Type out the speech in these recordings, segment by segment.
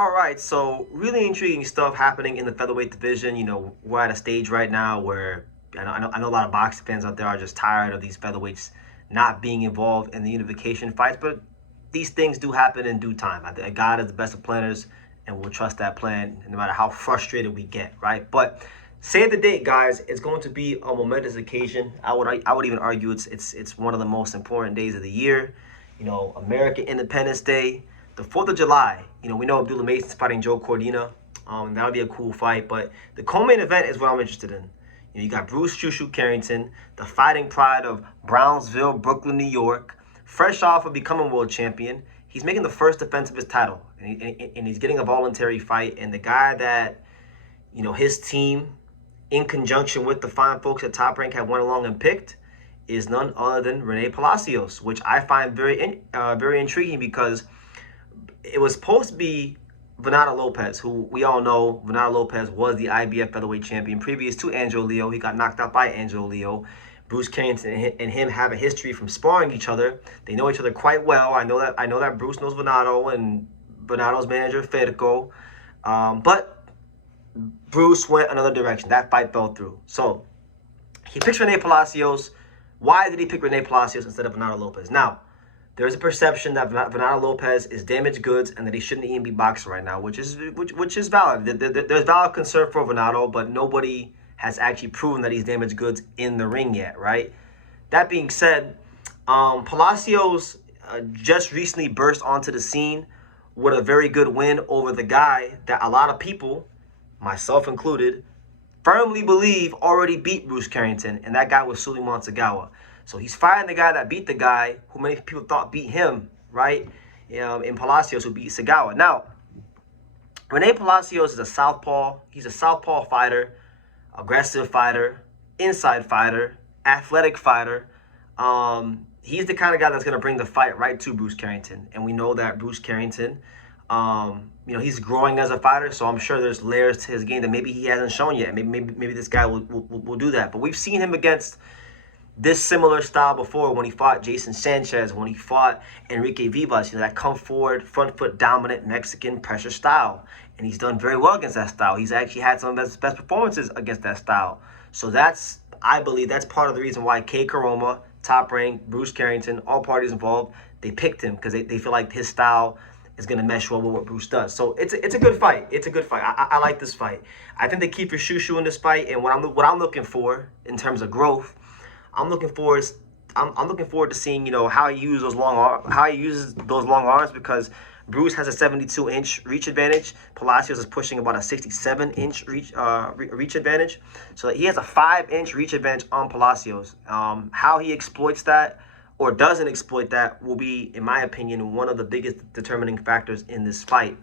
All right, so really intriguing stuff happening in the featherweight division. We're at a stage right now where I know a lot of boxing fans out there are just tired of these featherweights not being involved in the unification fights, but these things do happen in due time. I think God is the best of planners, and we'll trust that plan no matter how frustrated we get, right? But save the date, guys. It's going to be a momentous occasion. I would even argue it's one of the most important days of the year. American Independence Day, the 4th of July. We know Abdullah Mason's fighting Joe Cordina. That'll be a cool fight. But the co-main event is what I'm interested in. You got Bruce Shushu Carrington, the fighting pride of Brownsville, Brooklyn, New York, fresh off of becoming world champion. He's making the first defense of his title, and he's getting a voluntary fight. And the guy that, his team, in conjunction with the fine folks at Top Rank, have went along and picked is none other than Rene Palacios, which I find very intriguing because it was supposed to be Venado Lopez, who we all know Venado Lopez was the IBF featherweight champion previous to Angelo Leo. He got knocked out by Angelo Leo. Bruce Carrington and him have a history from sparring each other. They know each other quite well. I know that Bruce knows Venado and Venado's manager Federico. But Bruce went another direction. That fight fell through. So he picks Rene Palacios. Why did he pick Rene Palacios instead of Venado Lopez? Now, there's a perception that Venado Lopez is damaged goods and that he shouldn't even be boxing right now, which is valid. There's valid concern for Venado, but nobody has actually proven that he's damaged goods in the ring yet, right? That being said, Palacios just recently burst onto the scene with a very good win over the guy that a lot of people, myself included, firmly believe already beat Bruce Carrington, and that guy was Suleiman Tagawa. So he's fighting the guy that beat the guy who many people thought beat him, right? In Palacios, who beat Sagawa. Now, Rene Palacios is a southpaw. He's a southpaw fighter, aggressive fighter, inside fighter, athletic fighter. He's the kind of guy that's going to bring the fight right to Bruce Carrington. And we know that Bruce Carrington, he's growing as a fighter, so I'm sure there's layers to his game that maybe he hasn't shown yet. Maybe this guy will do that. But we've seen him against this similar style before when he fought Jason Sanchez, when he fought Enrique Vivas, that come forward, front foot dominant Mexican pressure style. And he's done very well against that style. He's actually had some of his best performances against that style. So I believe that's part of the reason why K. Karoma, Top Rank, Bruce Carrington, all parties involved, they picked him because they feel like his style is going to mesh well with what Bruce does. So it's a good fight. It's a good fight. I like this fight. I think they keep your shoo in this fight. And what I'm looking for in terms of growth, I'm looking forward to seeing how he uses those long arms, because Bruce has a 72-inch reach advantage. Palacios is pushing about a 67-inch reach advantage. So he has a 5-inch reach advantage on Palacios. How he exploits that or doesn't exploit that will be, in my opinion, one of the biggest determining factors in this fight.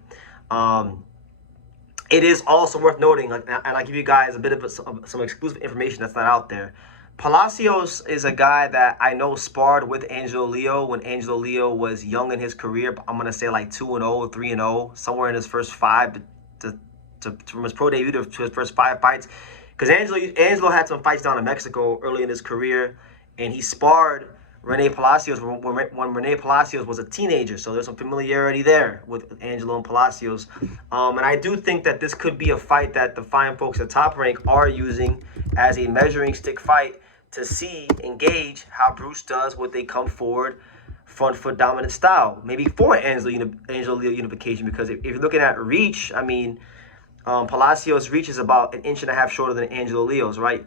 It is also worth noting, and I'll give you guys a bit of some exclusive information that's not out there. Palacios is a guy that I know sparred with Angelo Leo when Angelo Leo was young in his career. I'm going to say like 2-0, 3-0, somewhere in his first five from his pro debut to his first 5 fights. Because Angelo had some fights down in Mexico early in his career, and he sparred Rene Palacios when Rene Palacios was a teenager. So there's some familiarity there with Angelo and Palacios. And I do think that this could be a fight that the fine folks at Top Rank are using as a measuring stick fight to engage how Bruce does what they come forward, front foot dominant style. Maybe for Angelo Leo unification, because if you're looking at reach, Palacios' reach is about 1.5 inches shorter than Angelo Leo's, right?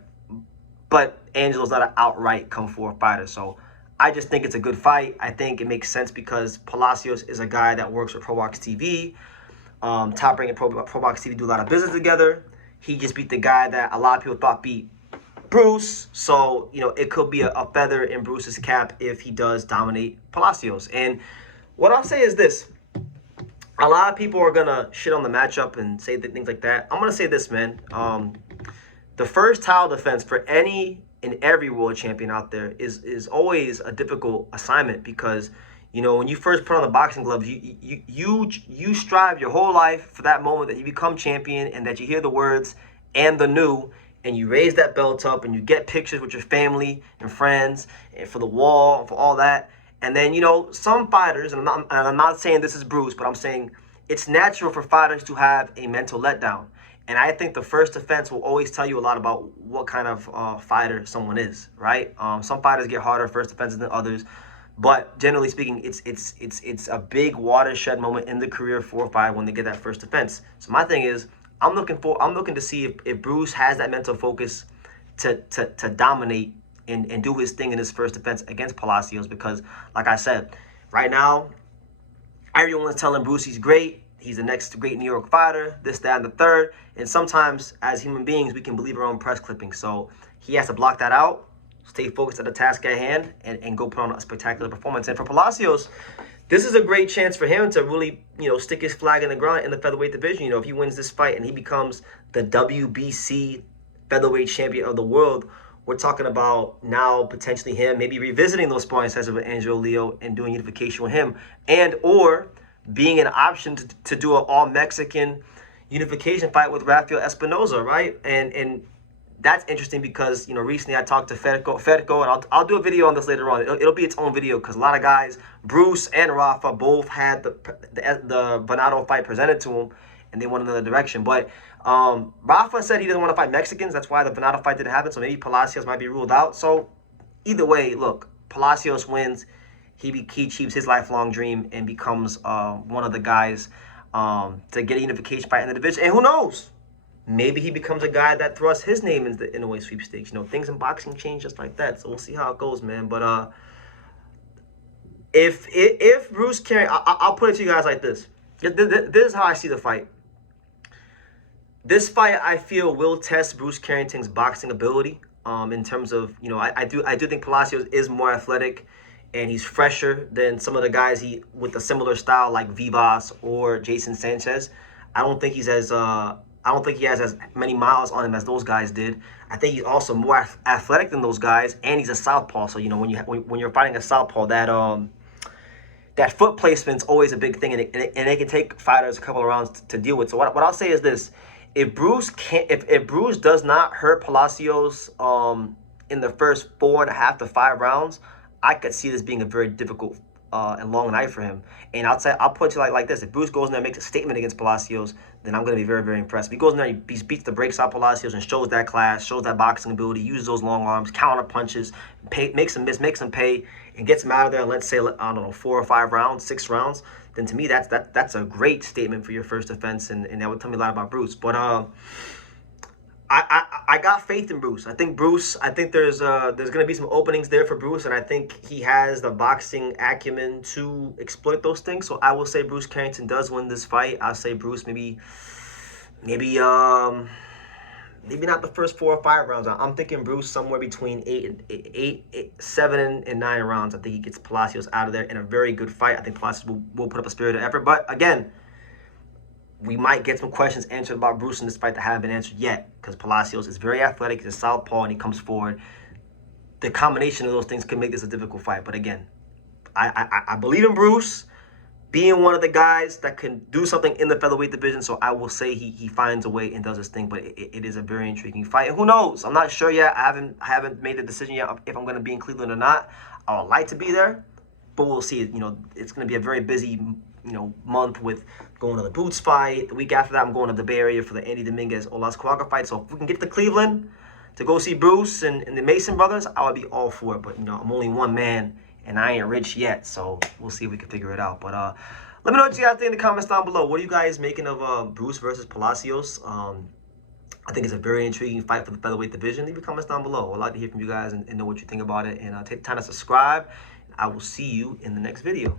But Angelo's not an outright come forward fighter. So I just think it's a good fight. I think it makes sense because Palacios is a guy that works with ProBox TV. Top Rank and ProBox TV do a lot of business together. He just beat the guy that a lot of people thought beat Bruce. So, it could be a feather in Bruce's cap if he does dominate Palacios. And what I'll say is this. A lot of people are going to shit on the matchup and say things like that. I'm going to say this, man. The first title defense for any and every world champion out there is always a difficult assignment because, when you first put on the boxing gloves, you strive your whole life for that moment that you become champion and that you hear the words "and the new," and you raise that belt up and you get pictures with your family and friends and for the wall, for all that. And then, some fighters, and I'm not saying this is Bruce, but I'm saying it's natural for fighters to have a mental letdown. And I think the first defense will always tell you a lot about what kind of fighter someone is, right? Some fighters get harder first defenses than others, but generally speaking, it's a big watershed moment in the career for a fighter when they get that first defense. So my thing is, I'm looking to see if Bruce has that mental focus to dominate and do his thing in his first defense against Palacios, because, like I said, right now, everyone's telling Bruce he's great. He's the next great New York fighter, this, that, and the third. And sometimes, as human beings, we can believe our own press clippings. So he has to block that out, stay focused on the task at hand, and go put on a spectacular performance. And for Palacios, this is a great chance for him to really, stick his flag in the ground in the featherweight division. If he wins this fight and he becomes the WBC featherweight champion of the world, we're talking about now potentially him maybe revisiting those sparring sessions with Angelo Leo and doing unification with him, and or being an option to do an all-Mexican unification fight with Rafael Espinoza, right? And that's interesting because, recently I talked to Ferco, and I'll do a video on this later on. It'll be its own video because a lot of guys, Bruce and Rafa, both had the Bernardo fight presented to them, and they went another direction. But Rafa said he doesn't want to fight Mexicans. That's why the Bernardo fight didn't happen. So maybe Palacios might be ruled out. So either way, look, Palacios wins. He achieves his lifelong dream and becomes one of the guys to get a unification fight in the division. And who knows? Maybe he becomes a guy that thrusts his name in the Inoue sweepstakes. Things in boxing change just like that. So we'll see how it goes, man. But if Bruce Carrington, I'll put it to you guys like this. This is how I see the fight. This fight, I feel, will test Bruce Carrington's boxing ability. In terms of, I do think Palacios is more athletic, and he's fresher than some of the guys with a similar style like Vivas or Jason Sanchez. I don't think he has as many miles on him as those guys did. I think he's also more athletic than those guys, and he's a southpaw. So when you're fighting a southpaw, that foot placement's always a big thing, and it can take fighters a couple of rounds to deal with. So what I'll say is this: if Bruce does not hurt Palacios in the first 4.5 to 5 rounds, I could see this being a very difficult and long night for him. And I'll put it like this: if Bruce goes in there and makes a statement against Palacios, then I'm going to be very, very impressed. If he goes in there, he beats the brakes out Palacios and shows that class, shows that boxing ability, uses those long arms, counter punches, makes him miss, makes him pay, and gets him out of there, let's say, I don't know, 4 or 5 rounds, 6 rounds, then to me that's a great statement for your first defense, and that would tell me a lot about Bruce. But I got faith in Bruce. I think there's going to be some openings there for Bruce, and I think he has the boxing acumen to exploit those things. So I will say Bruce Carrington does win this fight. I'll say Bruce maybe not the first 4 or 5 rounds. I'm thinking Bruce somewhere between 7 and 9 rounds. I think he gets Palacios out of there in a very good fight. I think Palacios will put up a spirited effort. But again, we might get some questions answered about Bruce in this fight that haven't been answered yet, because Palacios is very athletic, he's a southpaw, and he comes forward. The combination of those things could make this a difficult fight. But again, I believe in Bruce being one of the guys that can do something in the featherweight division, so I will say he finds a way and does his thing. But it is a very intriguing fight, and who knows? I'm not sure yet. I haven't made the decision yet if I'm going to be in Cleveland or not. I would like to be there, but we'll see. It's going to be a very busy month with going to the Boots fight. The week after that, I'm going to the Bay Area for the Andy Dominguez Olas Cuaca fight. So if we can get to Cleveland to go see Bruce and the Mason brothers, I would be all for it. But I'm only one man, and I ain't rich yet, so we'll see if we can figure it out. But let me know what you guys think in the comments down below. What are you guys making of Bruce versus Palacios? I think it's a very intriguing fight for the featherweight division. Leave your comments down below. I'd like to hear from you guys and know what you think about it. And take the time to subscribe. I will see you in the next video.